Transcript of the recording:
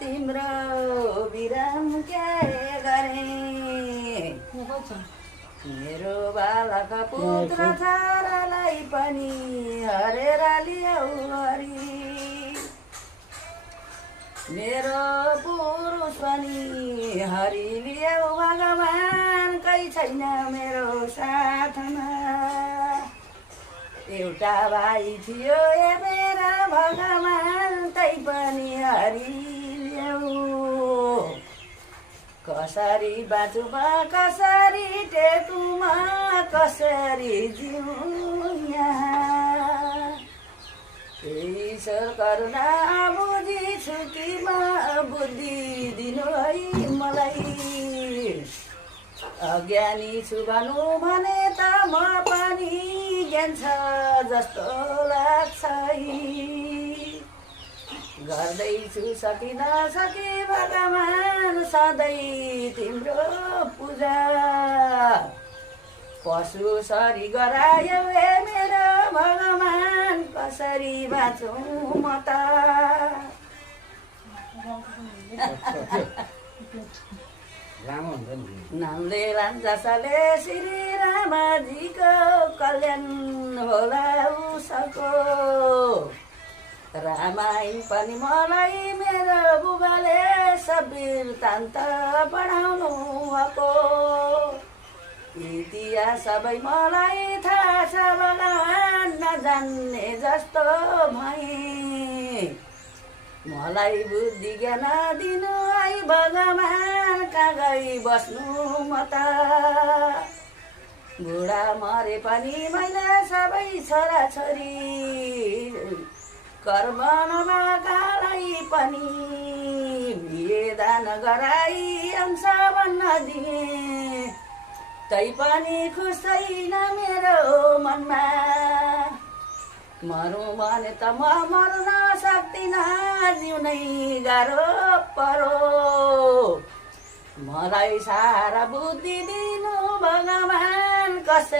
तिम्रो विराम के गरे मेरो बालक पुत्र छोरालाई पनि हरेर ल्याऊ हरि मेरो पुरुष पनि हरि ल्याऊ भगवान कै छैन मेरो साथमा एउटा भाइ थियो मेरा भगवान तै पनि हरि ल्याऊ कसरी बाँचुमा कसरी टेकुमा कसरी जिउँ यहाँ ईश्वर करुणा बुझी छुट्टीमा बुद्धि दिनु है मलाई अज्ञानी छु भनौँ भने त म पनि ज्ञान छ जस्तो लाग्छ गर्दैछु सकिन सके भगवान सधैँ तिम्रो पूजा पशु सरी गरायो मेरो भगवान कसरी बाँचौँ म त नामले जसले श्री रामजीको कल्याण होला उसको रामायण पनि मलाई मेरो बुबाले सबीरतान्त पढाउनु भएको इतिहास सबै मलाई थाहा छ भगवान नजान्ने जस्तो भएँ मलाई बुद्धि ज्ञान दिनु है भगवान कहाँ गई बस्नु म त बुढा मरे पनि मैले सबै छोराछोरी कर्म नभएकालाई पनि बिहे दान गराई अंश बन्न दिए तै पनि खुस छैन मेरो मनमा मरौँ भने त म मर्न सक्दिनँ जिउनै गाह्रो परो मलाई सारा बुद्धि दिनु भगवान कसै